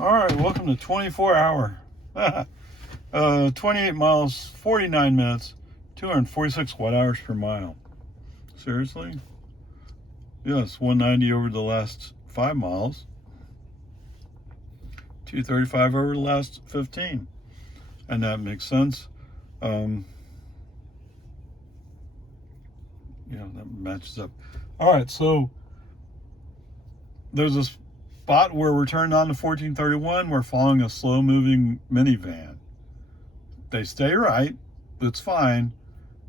All right, welcome to 24 hour. 28 miles, 49 minutes, 246 watt hours per mile. Seriously? Yes, 190 over the last 5 miles, 235 over the last 15. And that makes sense. Yeah, that matches up. All right, so there's a spot where we're turned on to 1431. We're following a slow-moving minivan. They stay right. It's fine.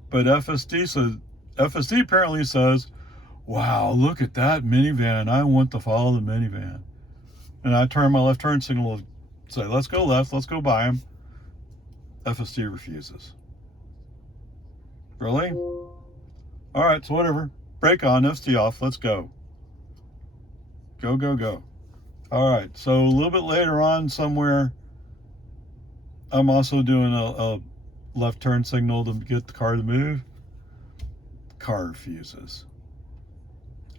But FSD apparently says, wow, look at that minivan. I want to follow the minivan. And I turn my left turn signal to say, let's go left, let's go by him. FSD refuses. Really? All right, so whatever. Brake on, FSD off, let's go. Go, go, go. All right, so a little bit later on somewhere, I'm also doing a left turn signal to get the car to move. Car refuses.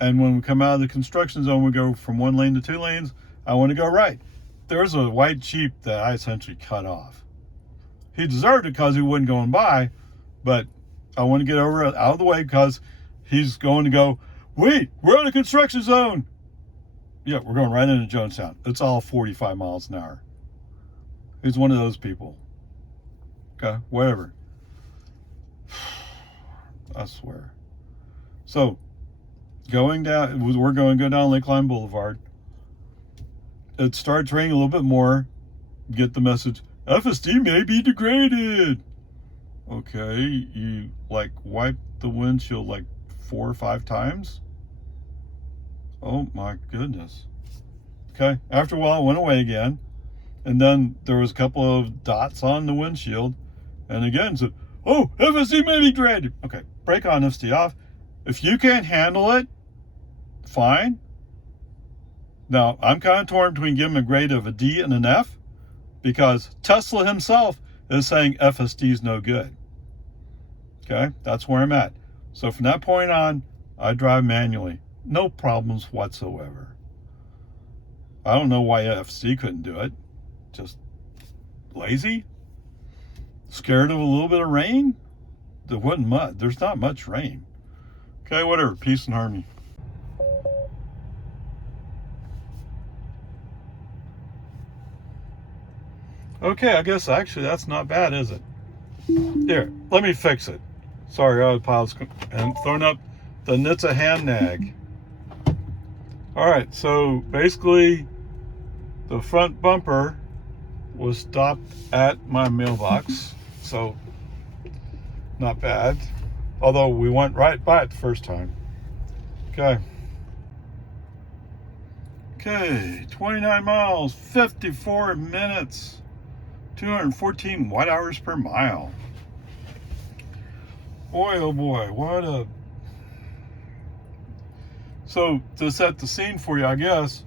And when we come out of the construction zone, we go from 1 lane to 2 lanes. I want to go right. There's a white Jeep that I essentially cut off. He deserved it because he wasn't going by, but I want to get over out of the way because he's going to go, wait, we're in a construction zone. Yeah, we're going right into Jonestown. It's all 45 miles an hour. He's one of those people. Okay, whatever. I swear. So, we're going to go down Lakeline Boulevard. It starts raining a little bit more. Get the message, FSD may be degraded. Okay, you wipe the windshield 4 or 5 times? Oh my goodness. Okay, after a while it went away again. And then there was a couple of dots on the windshield. And again said, oh, FSD may be degraded. Okay, brake on, FSD off. If you can't handle it, fine. Now, I'm kind of torn between giving a grade of a D and an F, because Tesla himself is saying FSD is no good. Okay, that's where I'm at. So from that point on, I drive manually. No problems whatsoever. I don't know why FSD couldn't do it. Just lazy? Scared of a little bit of rain? There wasn't much. There's not much rain. Okay, whatever. Peace and harmony. Okay, I guess actually that's not bad, is it? Here, let me fix it. Sorry, autopilot's and throwing up the NHTSA hand nag. All right, so basically the front bumper was stopped at my mailbox, so not bad. Although we went right by it the first time. Okay. Okay, 29 miles, 54 minutes, 214 watt hours per mile. Boy, oh boy, what a... So, to set the scene for you, I guess,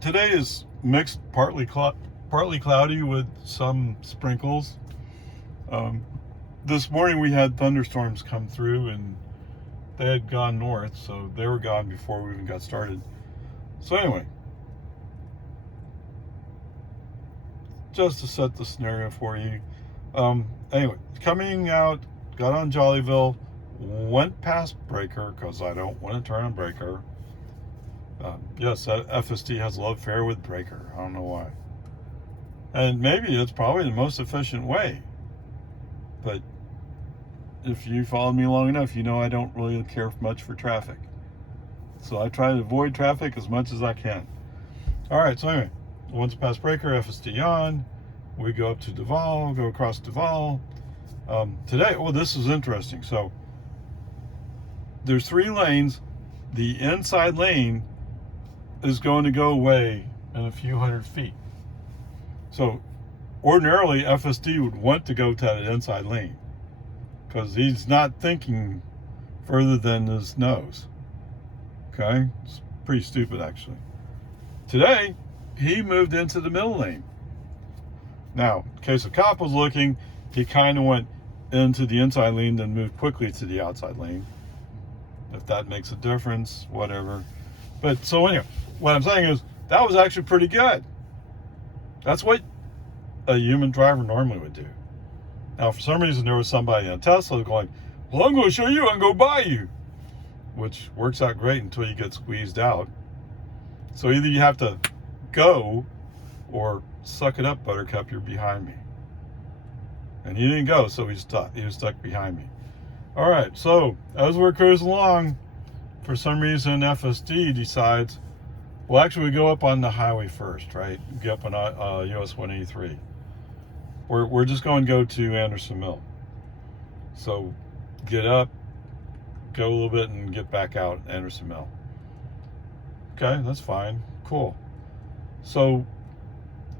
today is mixed, partly cloudy with some sprinkles. This morning we had thunderstorms come through and they had gone north, so they were gone before we even got started. So anyway, just to set the scenario for you. Anyway, coming out, got on Jollyville, went past Breaker because I don't want to turn on Breaker. Yes, FSD has love affair with Breaker. I don't know why. And maybe it's probably the most efficient way. But if you followed me long enough, you know I don't really care much for traffic. So I try to avoid traffic as much as I can. All right, so anyway, once past Breaker, FSD on. We go up to Duval, go across Duval. Today, well, this is interesting. So there's 3 lanes. The inside lane is going to go away in a few hundred feet. So ordinarily, FSD would want to go to that inside lane because he's not thinking further than his nose. Okay? It's pretty stupid, actually. Today, he moved into the middle lane. Now, in case a cop was looking, he kind of went into the inside lane, then moved quickly to the outside lane. If that makes a difference, whatever. But so anyway, what I'm saying is That was actually pretty good. That's what a human driver normally would do. Now, for some reason, there was somebody in a Tesla going, well, I'm going to show you, I'm going to buy you, which works out great until you get squeezed out. So either you have to go or suck it up, Buttercup, you're behind me. And he didn't go, so he was stuck behind me. All right, so as we're cruising along, for some reason, FSD decides, well, actually, we go up on the highway first, right? Get up on US 183. We're just going to go to Anderson Mill. So get up, go a little bit, and get back out Anderson Mill. Okay, that's fine. Cool. So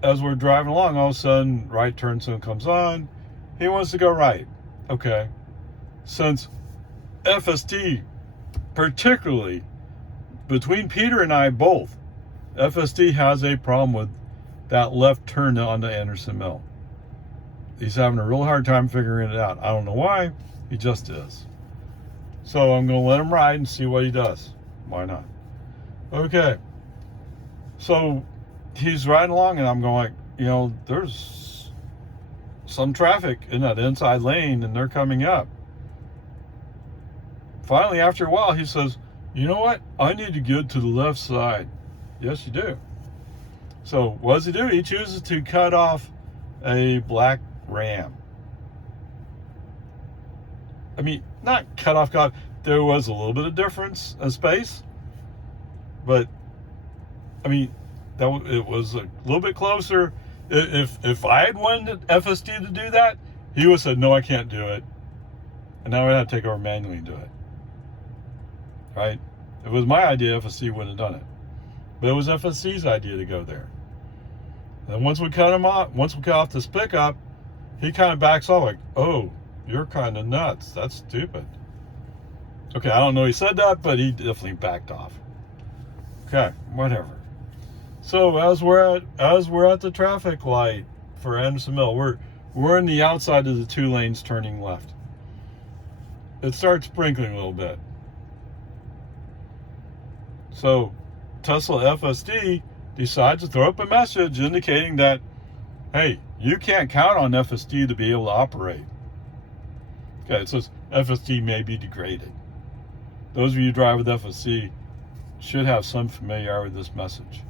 as we're driving along, all of a sudden, right turn signal comes on. He wants to go right. Okay. Since FSD, particularly between Peter and I both, FSD has a problem with that left turn onto Anderson Mill. He's having a real hard time figuring it out. I don't know why. He just is. So I'm going to let him ride and see what he does. Why not? Okay. So he's riding along, and I'm going, there's some traffic in that inside lane, and they're coming up. Finally, after a while, he says, you know what? I need to get to the left side. Yes, you do. So what does he do? He chooses to cut off a black Ram. I mean, not cut off. There was a little bit of difference in space, but I mean, it was a little bit closer. If I had wanted FSD to do that, he would have said, no, I can't do it. And now I have to take over manually and do it. Right? If it was my idea, FSD wouldn't have done it. But it was FSD's idea to go there. And once we cut off this pickup, he kind of backs off like, oh, you're kind of nuts. That's stupid. Okay, I don't know he said that, but he definitely backed off. Okay, whatever. So as we're at the traffic light for Anderson Mill, we're in the outside of the 2 lanes turning left. It starts sprinkling a little bit. So Tesla FSD decides to throw up a message indicating that, hey, you can't count on FSD to be able to operate. Okay, it says FSD may be degraded. Those of you who drive with FSD should have some familiarity with this message.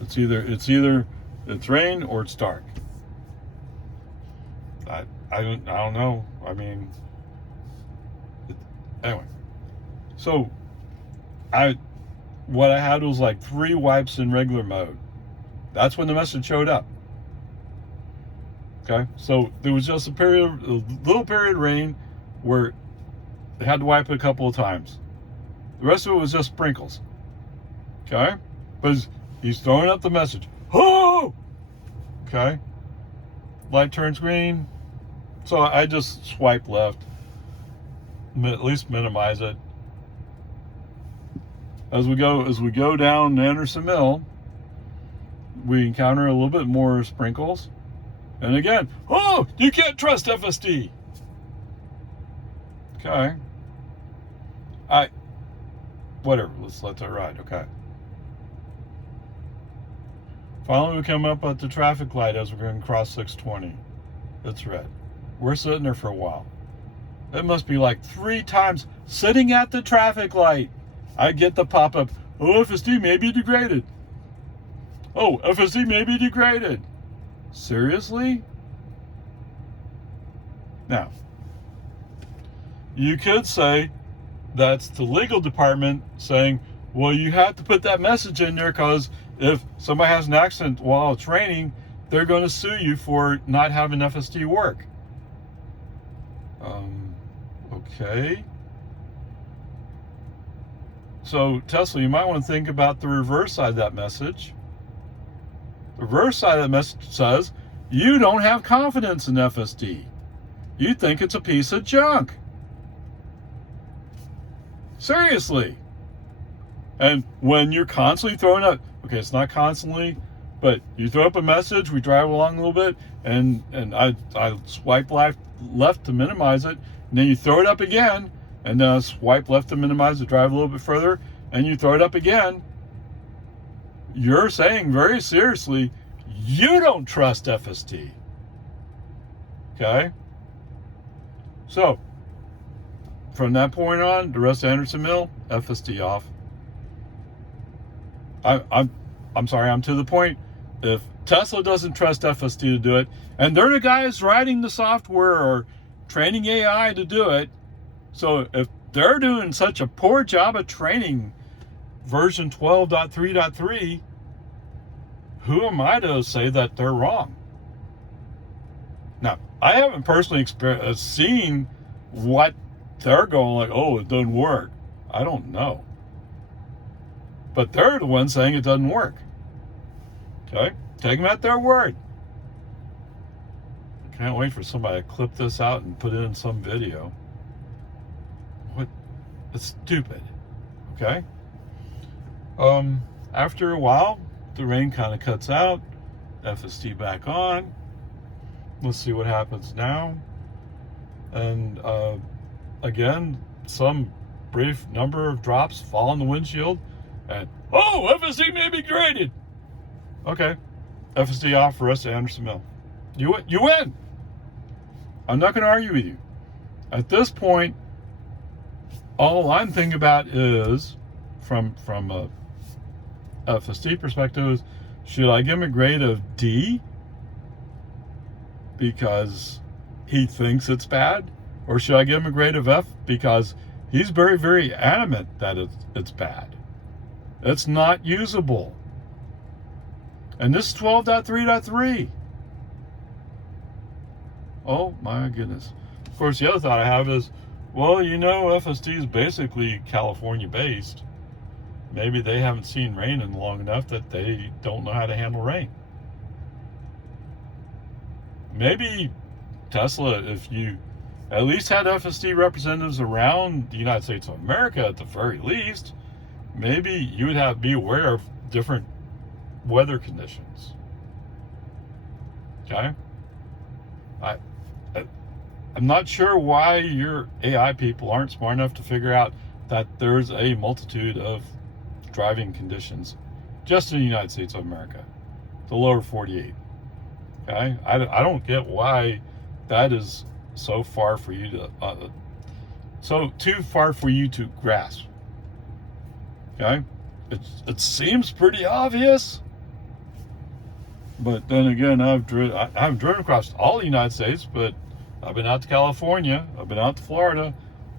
It's either it's rain or it's dark. I don't know. I mean, anyway. So what I had was like 3 wipes in regular mode. That's when the message showed up. Okay, so there was just a little period of rain where they had to wipe it a couple of times. The rest of it was just sprinkles. Okay, but he's throwing up the message. Oh! Okay, light turns green, so I just swipe left, at least minimize it. As we go down Anderson Mill, we encounter a little bit more sprinkles. And again, oh, you can't trust FSD. Okay. Whatever, let's let that ride, okay. Finally, we come up at the traffic light as we're going to cross 620. It's red. We're sitting there for a while. It must be like 3 times sitting at the traffic light. I get the pop-up, oh, FSD may be degraded. Oh, FSD may be degraded. Seriously? Now, you could say that's the legal department saying, well, you have to put that message in there because if somebody has an accident while it's raining, they're going to sue you for not having FSD work. Okay. So, Tesla, you might want to think about the reverse side of that message. The reverse side of that message says, you don't have confidence in FSD. You think it's a piece of junk. Seriously. And when you're constantly throwing up, okay, it's not constantly, but you throw up a message, we drive along a little bit, and I swipe left to minimize it, and then you throw it up again, and swipe left to minimize it, drive a little bit further, and you throw it up again. you're saying very seriously, you don't trust FSD. Okay? So, from that point on, the rest of Anderson Mill, FSD off. I'm sorry, I'm to the point. If Tesla doesn't trust FSD to do it, and they're the guys writing the software or training AI to do it, so if they're doing such a poor job of training version 12.3.3, who am I to say that they're wrong? Now, I haven't personally seen what they're going like, oh, it doesn't work. I don't know. But they're the ones saying it doesn't work. Okay? Take them at their word. Can't wait for somebody to clip this out and put it in some video. What? It's stupid. Okay? After a while, the rain kind of cuts out. FSD back on. Let's see what happens now. And again, some brief number of drops fall on the windshield. And, oh, FSD may be degraded. Okay. FSD off for the rest of Anderson Mill. You win. I'm not going to argue with you. At this point, all I'm thinking about is, from a FSD perspective, is should I give him a grade of D because he thinks it's bad? Or should I give him a grade of F because he's very, very adamant that it's bad? It's not usable. And this is 12.3.3. Oh my goodness. Of course, the other thought I have is, well, you know, FSD is basically California based. Maybe they haven't seen rain in long enough that they don't know how to handle rain. Maybe Tesla, if you at least had FSD representatives around the United States of America at the very least, maybe you would be aware of different weather conditions. Okay? I'm not sure why your AI people aren't smart enough to figure out that there's a multitude of driving conditions just in the United States of America, the lower 48. Okay? I don't get why that is so far for you to, too far for you to grasp. Okay? It seems pretty obvious. But then again, I haven't driven across all the United States, but I've been out to California, I've been out to Florida,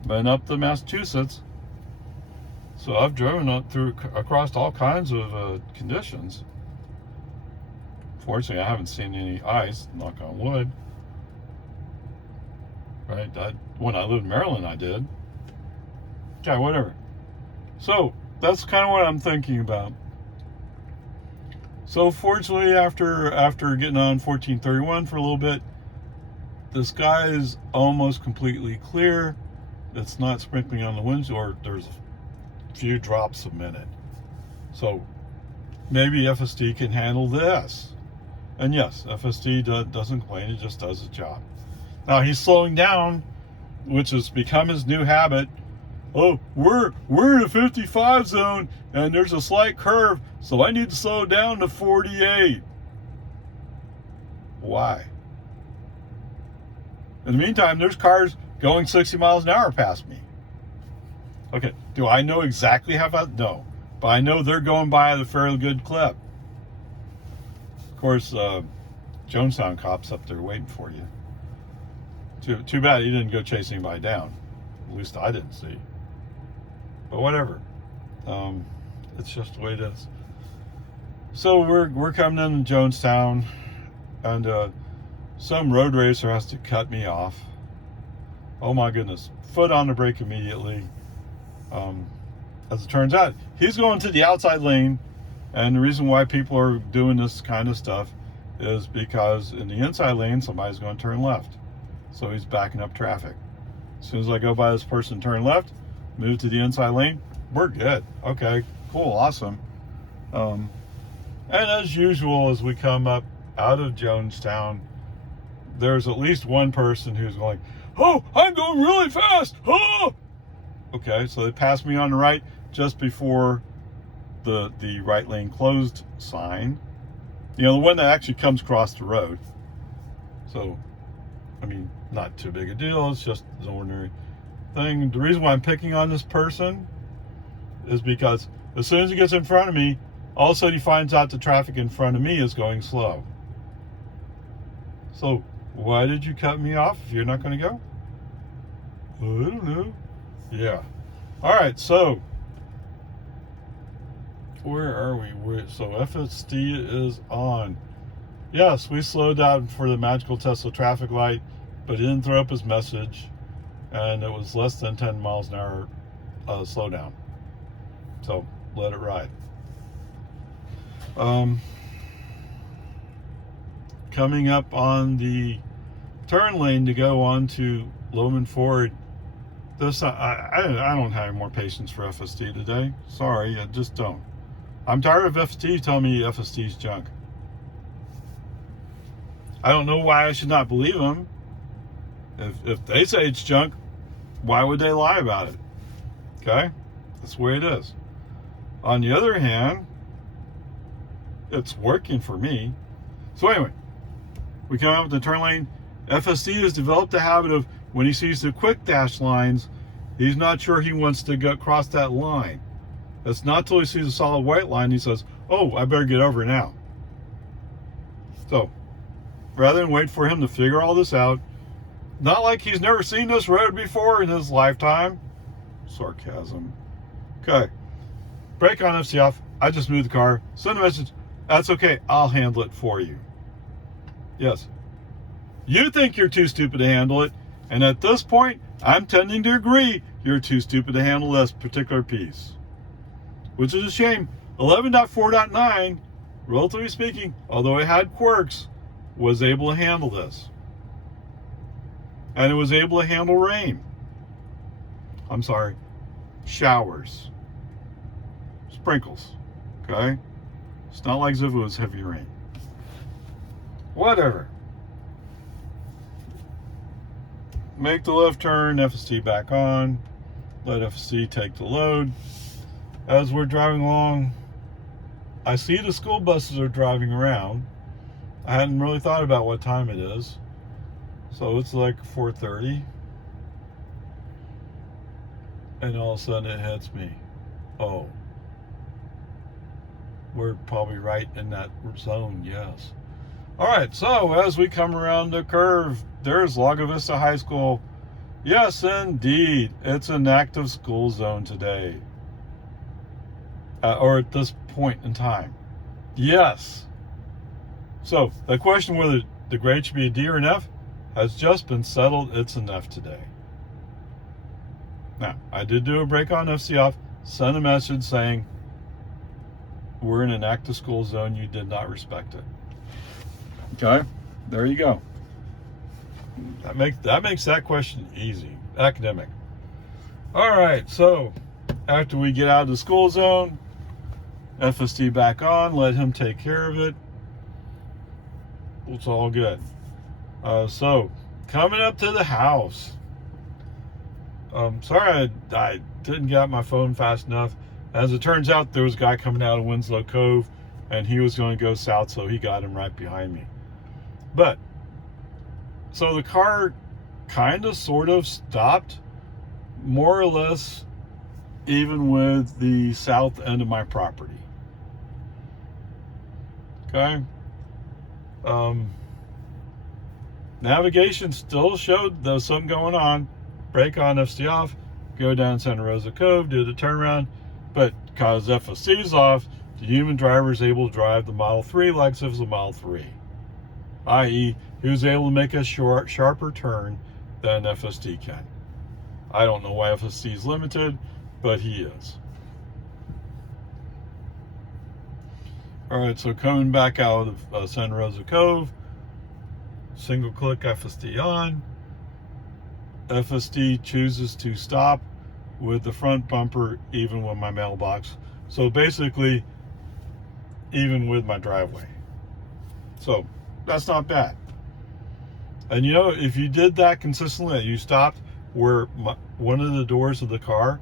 been up to Massachusetts. So I've driven across all kinds of conditions. Fortunately, I haven't seen any ice, knock on wood. Right? When I lived in Maryland, I did. Okay, whatever. So that's kind of what I'm thinking about. So fortunately, after getting on 1431 for a little bit, the sky is almost completely clear. It's not sprinkling on the windshield, or there's a few drops a minute. So maybe FSD can handle this. And yes, FSD doesn't complain, it just does its job. Now he's slowing down, which has become his new habit. Oh, we're in a 55 zone and there's a slight curve, so I need to slow down to 48. Why? In the meantime, there's cars going 60 miles an hour past me. Okay, do I know exactly how fast? No, but I know they're going by at a fairly good clip. Of course, Jonestown cop's up there waiting for you. Too bad he didn't go chase anybody down. At least I didn't see. But whatever. It's just the way it is. So we're coming into Jonestown, and some road racer has to cut me off. Oh my goodness. Foot on the brake immediately. As it turns out, he's going to the outside lane, and the reason why people are doing this kind of stuff is because in the inside lane, somebody's going to turn left. So he's backing up traffic. As soon as I go by this person, turn left, move to the inside lane, we're good. Okay, cool, awesome. And as usual, as we come up out of Jonestown, there's at least one person who's going, oh, I'm going really fast. Oh! Okay, so they passed me on the right just before the right lane closed sign. You know, the one that actually comes across the road. So, I mean, not too big a deal. It's just an ordinary thing. The reason why I'm picking on this person is because as soon as he gets in front of me, all of a sudden he finds out the traffic in front of me is going slow. So, why did you cut me off if you're not going to go? I don't know. Yeah. All right, so where are we? So FSD is on. Yes, we slowed down for the magical Tesla traffic light, but he didn't throw up his message, and it was less than 10 miles an hour slowdown. So let it ride. Coming up on the turn lane to go on to Loman Ford. This I don't have more patience for FSD today. Sorry, I just don't. I'm tired of FSD telling me FSD is junk. I don't know why I should not believe them. If they say it's junk, why would they lie about it? Okay? That's the way it is. On the other hand, it's working for me. So anyway, we come out with the turn lane. FSD has developed a habit of when he sees the quick dash lines, he's not sure he wants to go cross that line. It's not till he sees a solid white line, he says, oh, I better get over now. So, rather than wait for him to figure all this out, not like he's never seen this road before in his lifetime. Sarcasm. Okay. Brake on, FC off. I just moved the car. Send a message. That's okay. I'll handle it for you. Yes. You think you're too stupid to handle it. And at this point, I'm tending to agree you're too stupid to handle this particular piece. Which is a shame. 11.4.9, relatively speaking, although it had quirks, was able to handle this. And it was able to handle rain. I'm sorry, showers. Sprinkles. Okay? It's not like as if it was heavy rain. Whatever. Make the left turn, FSD back on. Let FSD take the load. As we're driving along, I see the school buses are driving around. I hadn't really thought about what time it is. So it's like 4:30. And all of a sudden it hits me. Oh. We're probably right in that zone, yes. Alright, so as we come around the curve, there's Lago Vista High School. Yes, indeed. It's an active school zone today. Or at this point in time. Yes. So, the question whether the grade should be a D or an F has just been settled. It's an F today. Now, I did do a break on FC off, send a message saying, we're in an active school zone, you did not respect it. Okay, there you go. That makes that question easy, academic. All right, so after we get out of the school zone, FSD back on, let him take care of it. It's all good. So coming up to the house. Sorry I didn't get out my phone fast enough. As it turns out, there was a guy coming out of Winslow Cove, and he was going to go south, so he got him right behind me. But, so the car kind of sort of stopped, more or less, even with the south end of my property. Okay? Navigation still showed there was something going on. Brake on, FSD off, go down Santa Rosa Cove, do the turnaround. But because FSC is off, the human driver is able to drive the Model 3 like if it was a Model 3. I.e., he was able to make a sharper turn than FSD can. I don't know why FSD is limited, but he is. Alright, so coming back out of Santa Rosa Cove, single click FSD on. FSD chooses to stop with the front bumper even with my mailbox. So basically, even with my driveway. So, that's not bad. And you know, if you did that consistently, you stopped where one of the doors of the car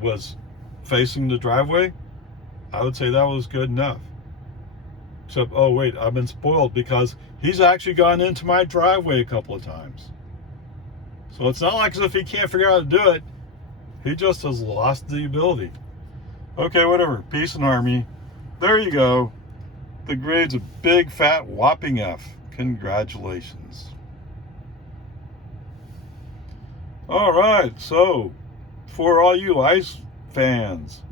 was facing the driveway, I would say that was good enough. Except, oh wait, I've been spoiled because he's actually gone into my driveway a couple of times. So it's not like as if he can't figure out how to do it. He just has lost the ability. Okay, whatever. Peace and harmony. There you go. The grade's a big, fat, whopping F. Congratulations. All right, so for all you ice fans,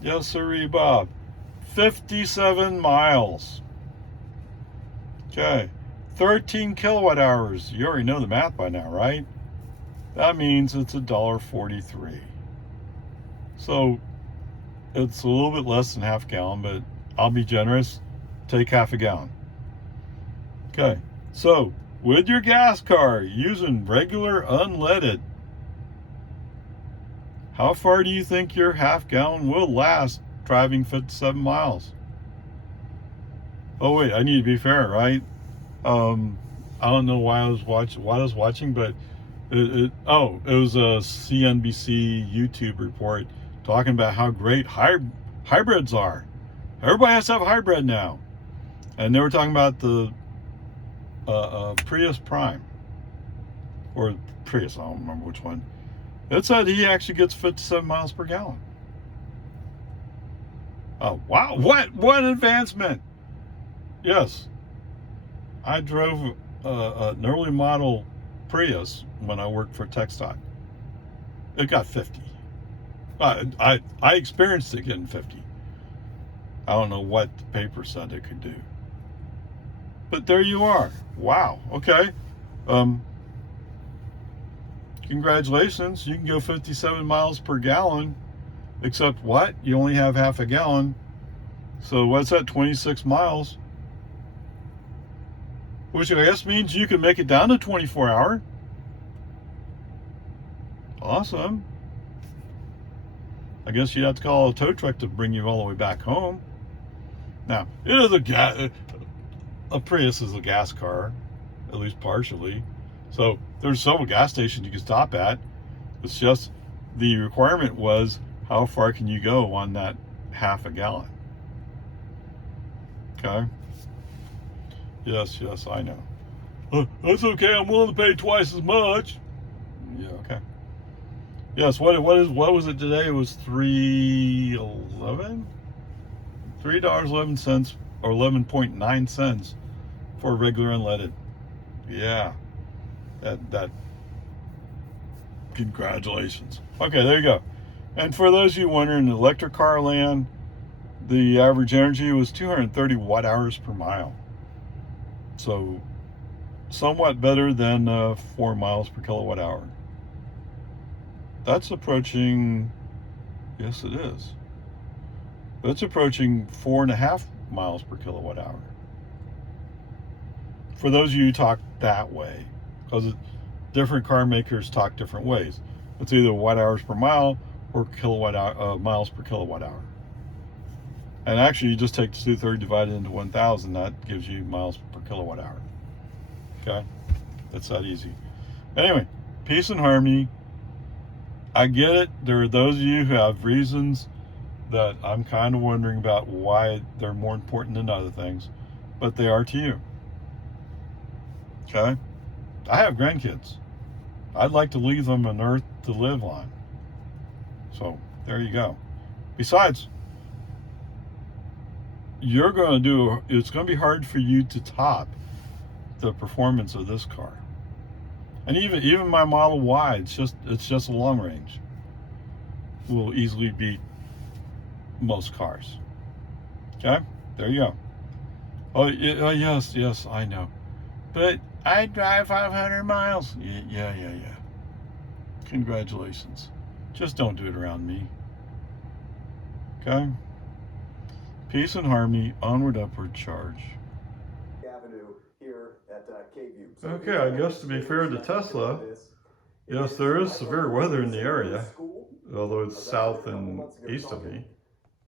yes, sirree, Bob, 57 miles. Okay, 13 kilowatt hours. You already know the math by now, right? That means it's $1.43. So it's a little bit less than half a gallon, but I'll be generous. Take half a gallon. Okay, so with your gas car using regular unleaded, how far do you think your half gallon will last driving 57 miles? Oh wait, I need to be fair, right? I don't know why I was watching, but it was a CNBC YouTube report talking about how great hybrids are. Everybody has to have a hybrid now, and they were talking about the Prius Prime or Prius. I don't remember which one. It said he actually gets 57 miles per gallon. Oh wow! What advancement? Yes, I drove an early model Prius when I worked for TxDOT. It got 50. I experienced it getting 50. I don't know what the paper said it could do. But there you are. Wow. Okay. Congratulations. You can go 57 miles per gallon. Except what? You only have half a gallon. So what's that? 26 miles. Which I guess means you can make it down to 24 hour. Awesome. I guess you'd have to call a tow truck to bring you all the way back home. Now, it is a Prius is a gas car, at least partially. So there's several gas stations you can stop at. It's just the requirement was how far can you go on that half a gallon. Okay. Yes, I know. That's okay. I'm willing to pay twice as much. Yeah, okay. Yes, what was it today? It was $3.11 or 11.9 cents for regular unleaded. Yeah, that. Congratulations. Okay, there you go. And for those of you wondering, in electric car land, the average energy was 230 watt hours per mile. So somewhat better than 4 miles per kilowatt hour. That's approaching, yes it is. That's approaching 4.5 miles per kilowatt hour. For those of you who talk that way, because different car makers talk different ways. It's either watt hours per mile or miles per kilowatt hour. And actually, you just take the 230 divided into 1,000. That gives you miles per kilowatt hour. Okay, it's that easy. Anyway, peace and harmony. I get it. There are those of you who have reasons that I'm kind of wondering about why they're more important than other things, but they are to you. Okay, I have grandkids. I'd like to leave them an earth to live on. So there you go. Besides, it's going to be hard for you to top the performance of this car. And even my Model Y, it's just a long range, will easily beat most cars. Okay, there you go. Oh yes, I know. But I drive 500 miles. Yeah. Congratulations. Just don't do it around me. Okay? Peace and harmony, onward, upward, charge. Okay, I guess to be fair to Tesla, yes, there is severe weather in the area, although it's south and east of me.